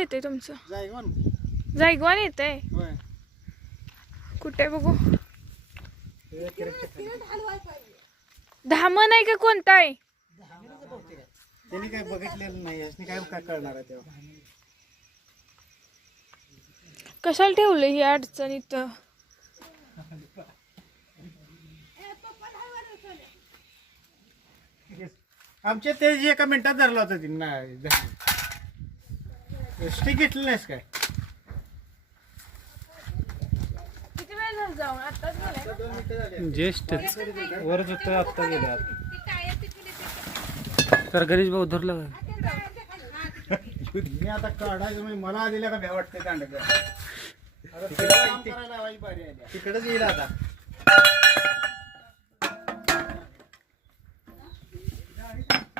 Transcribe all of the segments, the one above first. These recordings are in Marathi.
येते तुमचं? जायगवान. जायगवान येत आहे होय. कुठे बघू? धामण आहे का कोणता आहे? त्यांनी काय बघितलेलं नाही काय काय कळणार आहे तेव्हा. कशाला ठेवलं ही अडचण इथं? आमच्या ते एका मिनिटात धरला होता तिने. स्टिक घेतली नाहीस काय किती वेळ झाला जाऊन? आताच गेलाय ज्येष्ठ. वरच होतं आत्ता गेले. तर गणेश भाऊ धरलं मी आता काढायचं म्हणजे मला दिल्या का भ्या वाटते कांड तिकडेच येईल आता.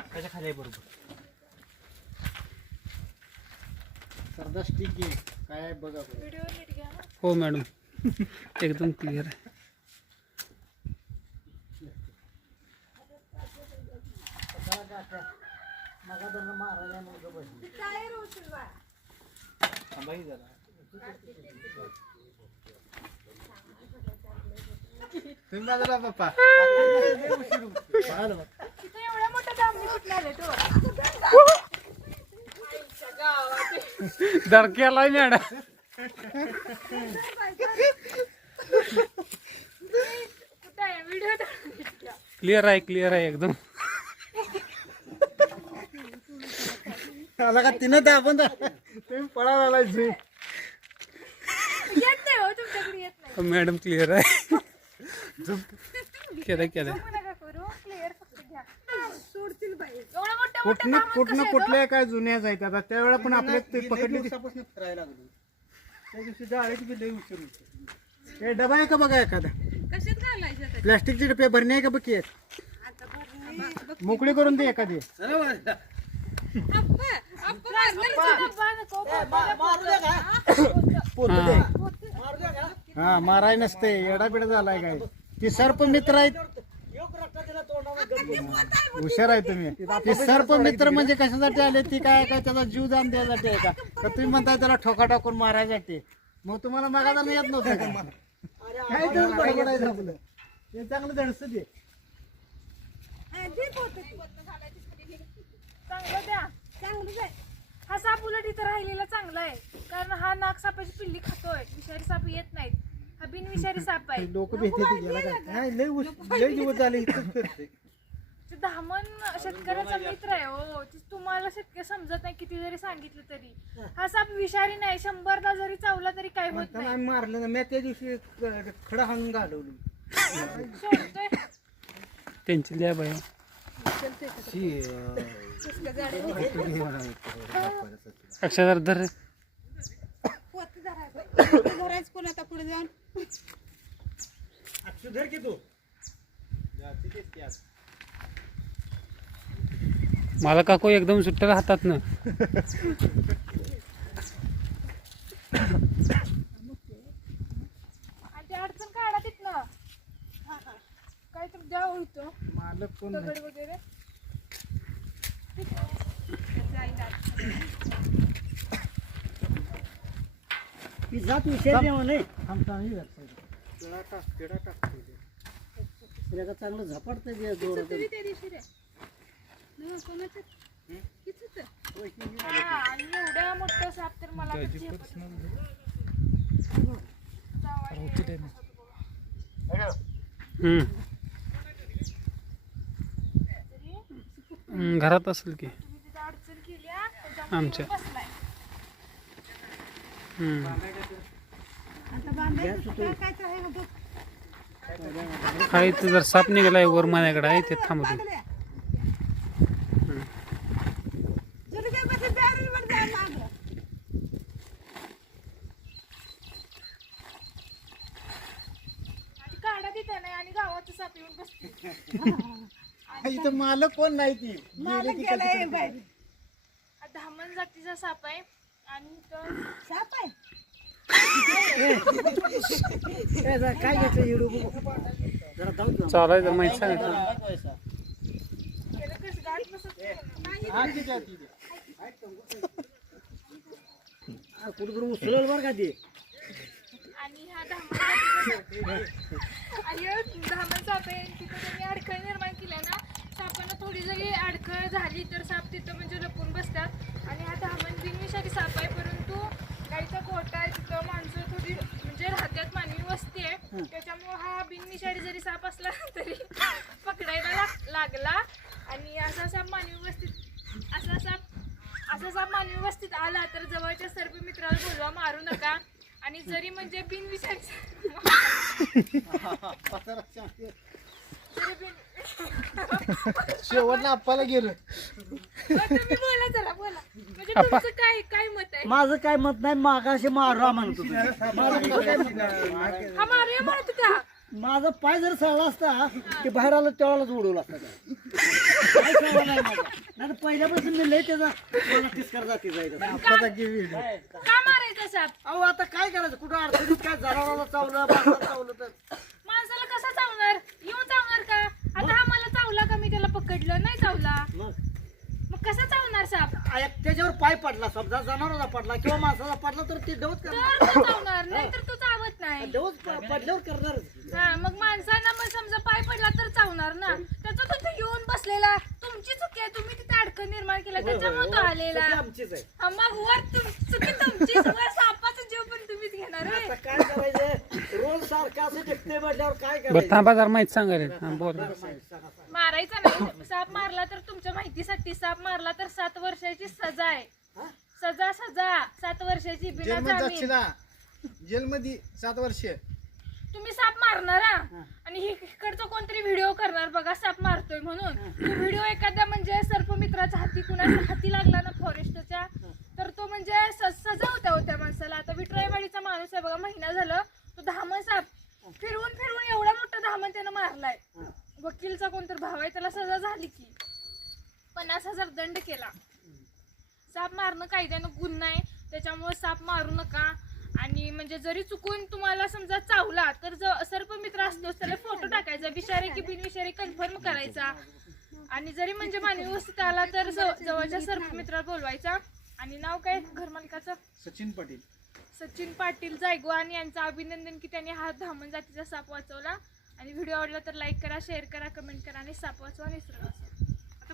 त्याच्याखाली आहे बरोबर? सरदा स्टिक घे काय आहे बघा बरं. व्हिडिओ नीट घ्या ना. हो मॅडम एकदम क्लिअर आहे तुम्ही बाजूला पप्पा. तिथं एवढ्या मोठ्या जांभळी आले तो दडक्याला मॅडम कुठं आहे व्हिडिओ क्लिअर आहे क्लिअर आहे एकदम. आला का तिनं दाबून धरलं. तुम्ही पळायला नाही हो मॅडम क्लिअर आहे. केलं केलं नको नका करू क्लिअर फक्त घ्या सोडतील बाई एवढ्या मोठ्या कुठनं कुठनं कुठल्या काय जुन्याच आहेत आता? त्यावेळेला पण आपल्या ते पकडली फिरायला लागलो. त्या दिवशी बी लई उशीर होती. हे डबा आहे का बघा एखादा? कशात घालायचं प्लास्टिकची डबे भरणी आहे का बघ एक? मोकळी करून दे एखादी. हा? माराय नसते. एडा बिडा झालाय काय? ती सर्प मित्र आहेत. हुशार आहे तुम्ही. ती सर्प मित्र म्हणजे कशासाठी आले? ती काय काय त्याचा जीव दान द्यायसाठी आहे का? तर तुम्ही म्हणताय त्याला ठोका टाकून मारायसाठी. मग तुम्हाला मागायला येत नव्हतं का? काय तर आपलं? हे चांगलं धडस दे चांगलं द्या. चांगलं द्या हा साप उलट इथं राहिलेला चांगला आहे. कारण हा नाग सापाची पिल्ली खातोय. विषारी साप येत नाहीत. हा बिनविषारी साप आहे. लोक भेटते ती गेला काय नाही, लय दिवस झाले इथंच फिरते. ते धामण शेतकऱ्याचा मित्र आहे हो. ते तुम्हाला शेतकरी समजत नाही किती जरी सांगितलं तरी. हा. साप विषारी नाही शंभरदा जरी चावला तरी काय होत नाही. आम्ही मारलं ना मी त्या दिवशी खडा हाणून घालवली. सोडतोय. त्यांची लॅब आहे अक्षर धर. सुधर की तू. मला काकू एकदम सुट्ट्या राहतात ना. अडचण काढा तिथनं. काय तर द्या होतो मालक कोण नाही. दगड वगैरे. थांब, थांब, ही घाल. पेढा टाक, पेढा टाक. चांगलं झपाटतं ते जोरात. त्या दिवशी रे हा, आणि एवढ्या मोठं साप तर मला पण झेपत नाही. जावायला हम्म. तरी हम्म, घरात असेल की तुम्ही तिथं अडचण केली हा, त्याच्यामुळे आमच्या. बसलाय हम्म. हा इथं जर साप निघालाय वर माझ्याकडे आहे. ते थांबतो आणि काढा तिथं नाही आणि गावाचं साप येऊन बसते. इथं मालक कोण नाही ती? गेली ती कधी- हा धामण जातीचा साप आहे. आणि ए, जा, काय घेतलं हिडू माहीत सांगितलं पैसा. त्याला कसं बरं का ते आणि हा धामण आहे तिथं अडखळ निर्माण केल्या ना सापांना थोडी जरी अडखळ झाली तर साप तिथं म्हणजे लपून बसतात आणि हा धामण बिनविषारी साप आहे परंतु गाईचा गोठा माणसं थोडी म्हणजे राहत्यात मानवी वस्ती आहे. त्याच्यामुळे हा बिनविषारी जरी साप असला तरी पकडायला लाग- लागला. आणि असा साप मानवी वस्तीत असा साप असा साप मानवी वस्तीत आला तर जवळच्या सर्प मित्राला बोलवा मारू नका. आणि जरी म्हणजे बिनविषारी जरी बिन शेवटला आप्पाला गेलं. बरं, तुम्ही बोला जरा बोला. म्हणजे तुमचं काय काय मत आहे? माझं काय मत नाही मागाशी मारा म्हणतो माझं. हा मारूया म्हणत पाय जर सळला असता ते बाहेर आलं त्यावेळेलाच उडवला असता. त्याला. काय सळला नाही माझा. नाही तर पहिल्यापासून मी लय त्याचा मला टिस्कार जाती जायचं. आप्पाचा गेली का मारायचा साप अहो आता काय करायचं? कुठं अडचणीत काय? जनावराला चावलं माणसाला चावलं तर. माणसाला कसा चावणार? येऊन चावणार का आता हा मला चावला का मी त्याला पकडलं नाही चावला. मग? मग कसा चावणार साप? आ, त्याच्यावर पाय पडला समजा जनावराला पडला किंवा माणसाला पडला तर ते डोस करणार. तर तो चावणार नाही तर तो चावत नाही. डोस पडल्यावर करणारच हा मग माणसांना मग समजा पाय पडला तर चावणार ना? त्याचा तो तिथे येऊन बसलेला. तुमची चुकी आहे तुम्ही तिथे अडकण निर्माण केला. त्याच्यामुळे तो आलेला. चुकी आमचीच आहे. हा, मग वर तुम चुकी तुमची वर सापाचा जीव पण तुम्हीच घेणार होय. आता काय करायचं? रोज सारखं असं टिकते म्हटल्यावर काय बरं करायचं? थांबा जरा माहिती सांगायला. हा बोल. मारायचा नाही. साप मारला तर तुमच्या माहितीसाठी साप मारला तर सात वर्षाची सजा आहे? सजा सजा. सात वर्षाची बिना जेलमध्ये जामीन. जाशीला जेलमध्ये सात वर्ष. तुम्ही साप मारणार? आणि हि- इकडचं कोणतरी व्हिडिओ करणार बघा साप मारतोय म्हणून. तो व्हिडिओ एखाद्या म्हणजे सर्पमित्राच्या हाती कुणाच्या हाती लागला ना फॉरेस्टच्या तर तो म्हणजे स- सजा होत्या होत्या माणसाला. आता विठरायवाडीचा माणूस आहे बघा महिना झालं तो धामण साप फिरवून फिरवून एवढा मोठा धामण त्यानं मारलाय वकीलचा कोणतरी भाव आहे त्याला सजा झाली की. पन्नास हजार दंड केला. साप मारणं कायद्यानं गुन्हा आहे. त्याच्यामुळे साप मारू नका. आणि म्हणजे जरी चुकून तुम्हाला समजा चावला तर ज- सर्पमित्र असतोच त्याला फोटो टाकायचा. विषारी की बिनविषारी कन्फर्म करायचा. आणि जरी म्हणजे मानवी वस्तीत आला तर जव- जवळच्या सर्पमित्राला बोलवायचा. आणि नाव काय? घरमालकाचं? सचिन पाटील. सचिन पाटील जायगवान यांचं अभिनंदन की त्यांनी हा धामण जातीचा साप वाचवला. आणि व्हिडिओ आवडला तर लाईक करा शेअर करा कमेंट करा आणि साप वाचवा निसर्ग नका